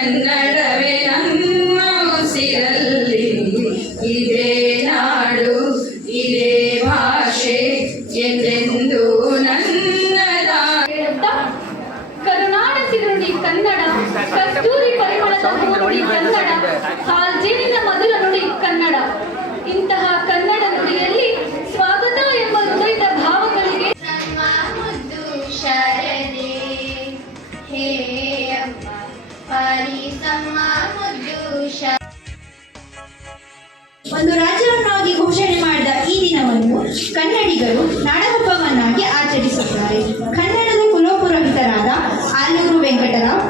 ಕನ್ನಡವೇ ನಮ್ಮ ಉಸಿರಲ್ಲಿ ಇದೇ ನಾಡು ಇದೇ ಭಾಷೆ ಎಂದೆಂದು ನನ್ನದ ಕರುನಾಡ ಸಿರುಡಿ ಕನ್ನಡ ಕಸ್ತೂರಿ ಪರಿಮಳದ ನುಡಿ ಕನ್ನಡ ಹಾಲ್ಜೇನಿನ ಮೊದಲ ನುಡಿ ಕನ್ನಡ. ಇಂತಹ ಕನ್ನಡ ನುಡಿಯಲ್ಲಿ ಸ್ವಾಗತ ಎಂಬ ಹೃದಯದ ಭಾವಗಳಿಗೆ ಒಂದು ರಾಜ್ಯವನ್ನಾಗಿ ಘೋಷಣೆ ಮಾಡಿದ ಈ ದಿನವನ್ನು ಕನ್ನಡಿಗರು ನಾಡಹಬ್ಬವನ್ನಾಗಿ ಆಚರಿಸುತ್ತಾರೆ. ಕನ್ನಡದ ಕುಲಪುರೋಹಿತರಾದ ಆಲೂರು ವೆಂಕಟರಾವ್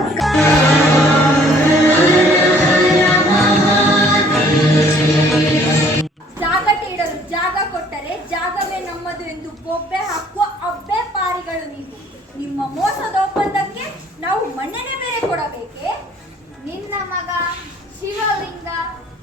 ಜಾಗ ನೀಡಲು ಜಾಗ ಕೊಟ್ಟರೆ ಜಾಗವೇ ನಮ್ಮದು ಎಂದು ಬೊಬ್ಬೆ ಹಾಕುವ ಅಬ್ಬೆ ಪಾರಿಗಳು ನೀವು. ನಿಮ್ಮ ಮೋಸದ ಒಪ್ಪಂದಕ್ಕೆ ನಾವು ಮನ್ನಣೆ ಬೇರೆ ಕೊಡಬೇಕೆ? ನಿನ್ನ ಮಗ ಶಿವಲಿಂಗ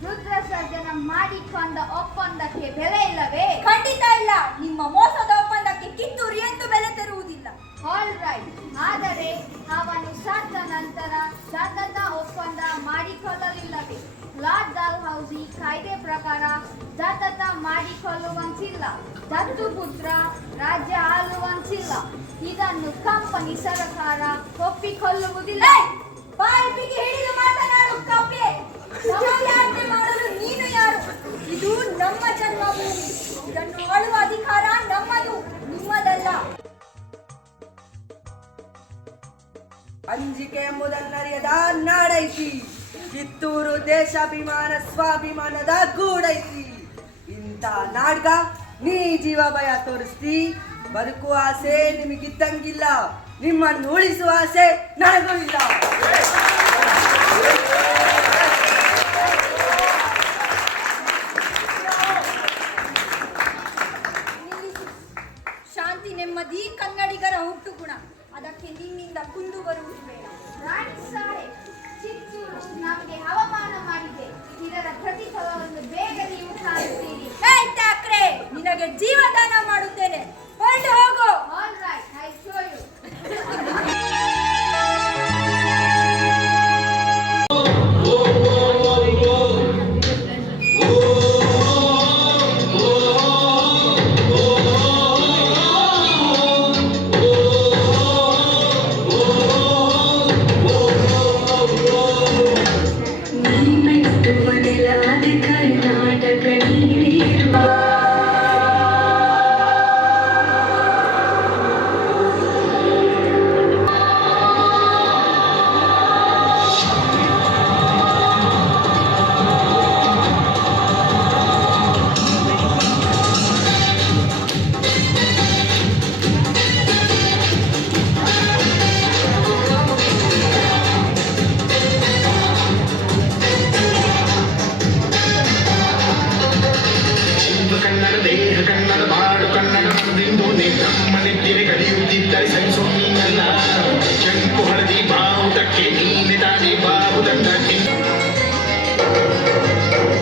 ರುದ್ರ ಸರ್ಜನ ಮಾಡಿಕೊಂಡ ಒಪ್ಪಂದಕ್ಕೆ ಬೆಲೆ ಇಲ್ಲವೇ? ಖಂಡಿತ ಇಲ್ಲ. ನಿಮ್ಮ ಮೋಸದ ಒಪ್ಪಂದಕ್ಕೆ ಕಿತ್ತೂರು ಎಂದು ಬೆಲೆ ತರುವುದಿಲ್ಲ. All right. ಆದರೆ ಅವನು ಸತ್ತ ನಂತರ ದತ್ತತ ಒಪ್ಪಂದ ಮಾಡಿಕೊಳ್ಳಲಿಲ್ಲವೇ? ಲಾರ್ಡ್ ಡಲ್ಹೌಸಿ ಕಾಯ್ದೆ ಪ್ರಕಾರ ದತ್ತತ ಮಾಡಿಕೊಳ್ಳುವಂತಿಲ್ಲ, ದತ್ತುಪುತ್ರ ರಾಜ್ಯ ಆಳುವಂತಿಲ್ಲ. ಇದನ್ನು ಕಂಪನಿ ಸರ್ಕಾರ ಒಪ್ಪಿಕೊಳ್ಳುವುದಿಲ್ಲ. ಬಾಯಿಗೆ ಹಿಡಿದು ಮಾತನಾಡು ಕಪ್ಪೆ. ಚೌಕಾಟೆ ಮಾಡಲು ನೀನು ಯಾರು? ಇದು ನಮ್ಮ ಜನ್ಮಭೂಮಿ. ಇದನ್ನು ಆಳುವ ಅಧಿಕಾರ ನಮ್ಮದು, ನಿಮ್ಮದಲ್ಲ. ಅಂಜಿಕೆ ಎಂಬುದನ್ನರಿಯದ ನಾಡೈತಿ. ಕಿತ್ತೂರು ದೇಶಾಭಿಮಾನ ಸ್ವಾಭಿಮಾನದ ಗೂಡೈತಿ. ಇಂಥ ನಾಡ್ಗ ನೀ ಜೀವ ಭಯ ತೋರಿಸ್ತಿ. ಬದುಕುವ ಆಸೆ ನಿಮಗಿದ್ದಂಗಿಲ್ಲ, ನಿಮ್ಮನ್ನು ಉಳಿಸುವ ಆಸೆ ನನಗೂ ಇಲ್ಲ. ಶಾಂತಿ ನೆಮ್ಮದಿ ಕನ್ನಡಿಗರ ಹುಟ್ಟು ಗುಣ. ಅದಕ್ಕೆ ನಿನ್ನಿಂದ ಕುಂದು ಬರುವುದು ಬೇಡ. ರಾಣಿ ಸಾಹೇಬ್, ಚಿತ್ತೂರು ನಮಗೆ ಅವಮಾನ ಮಾಡಿದೆ. ಇದರ ಪ್ರತಿಫಲವನ್ನು ಬೇಗ ನೀವು ಕಾಣುತ್ತೀರಿ. ಠಾಕ್ರೆ, ನಿನಗೆ ಜೀವದಾನ ಮಾಡುತ್ತೇನೆ. ಹೊರಟು ಹೋಗು. All right, I show you.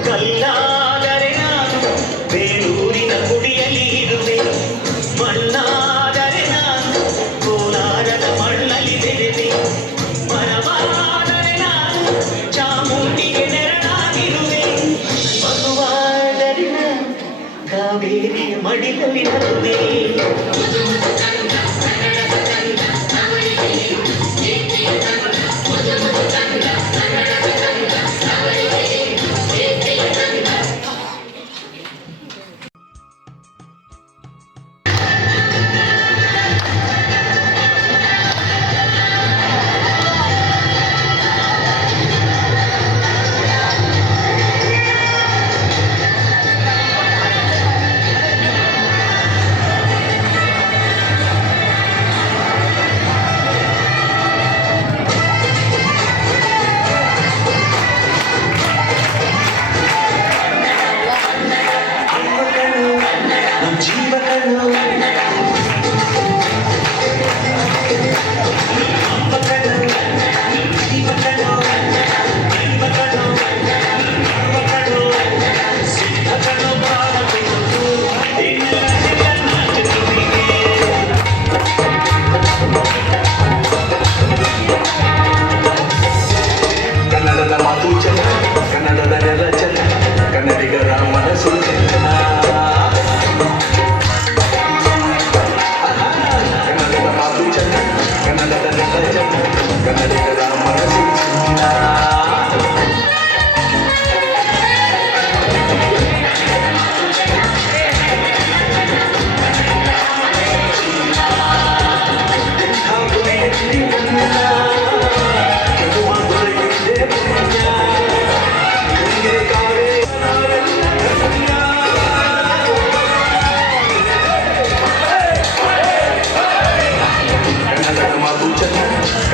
ಕಲ್ಲಾದರೆ ನಾನು ಬೇಲೂರಿನ ಗುಡಿಯಲ್ಲಿ ಇರುವೆ, ಮಣ್ಣಾದರೆ ನಾನು ಕೋಲಾರದ ಮಣ್ಣಲ್ಲಿ ಬೆಳೆದೆ, ಮರವಾದರೆ ನಾನು ಚಾಮುಂಡಿಗೆ ನೆರಳಾಗಿರುವೆ, ಮಗುವಾದರೆ ನಾನು ಕಾವೇರಿಯ ಮಡಿಲಲ್ಲಿ ನರುವೆ. ಕನ್ನಡ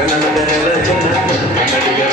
ಕನ್ನಡದರೆಲ್ಲ ಜನ ಕನ್ನಡಿಗರ